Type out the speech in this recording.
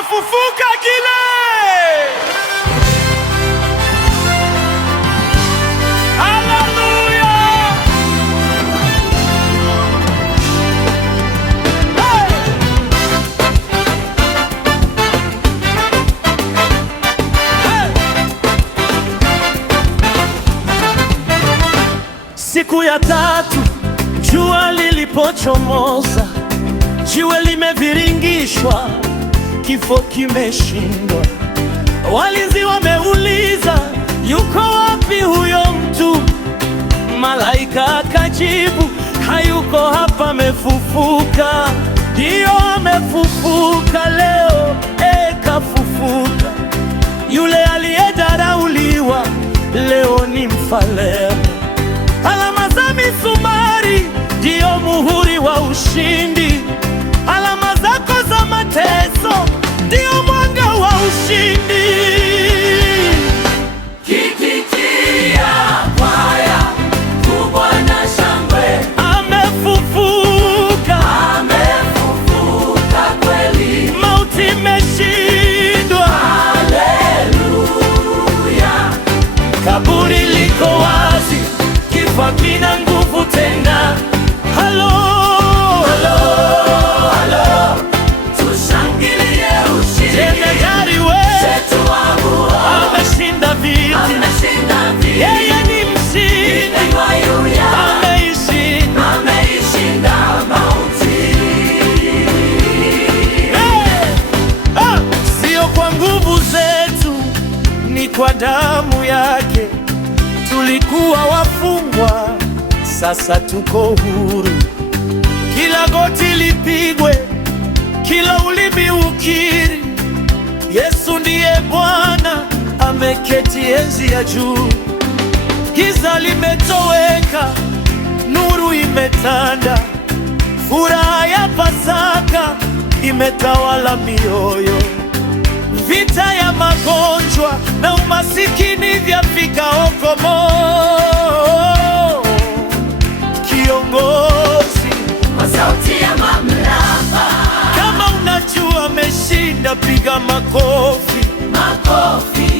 amefufuka kile. Haleluya! Siku ya tatu jua lilipochomoza, jiwe limeviringishwa, kifo kimeshindwa. Walinzi wameuliza, yuko wapi huyo mtu? Malaika akajibu, hayuko hapa, amefufuka. Ndiyo, amefufuka leo, kafufuka. Yule aliyedharauliwa leo ni mfalme. Alama za misumari ndiyo muhuri wa ushindi. Alama zako za mateso ndiyo mwanga wa ushindi. Kitikia kwaya kubwa na shangwe, Amefufuka, amefufuka kweli. mauti imeshindwa. Haleluya. Kaburi liko wazi, kifo hakina nguvu tena. Halo, Halo, halo, tushangilie ushindi. jemedari wetu ameshinda vita. Ameshinda vita. Yeye ni mshindi, Haleluya. Ameishinda mauti. Sio kwa nguvu zetu, ni kwa damu yake. Tulikuwa wafungwa, sasa tuko huru. Kila goti lipigwe, kila ulimi ukiri, Yesu ndiye Bwana, ameketi enzi ya juu. Giza limetoweka, nuru imetanda, furaha ya Pasaka imetawala mioyo. Vita ya magonjwa na umasikini vyafika ukomo. Kiongozi, Kwa sauti ya mamlaka, kama unajua ameshinda, piga makofi. makofi.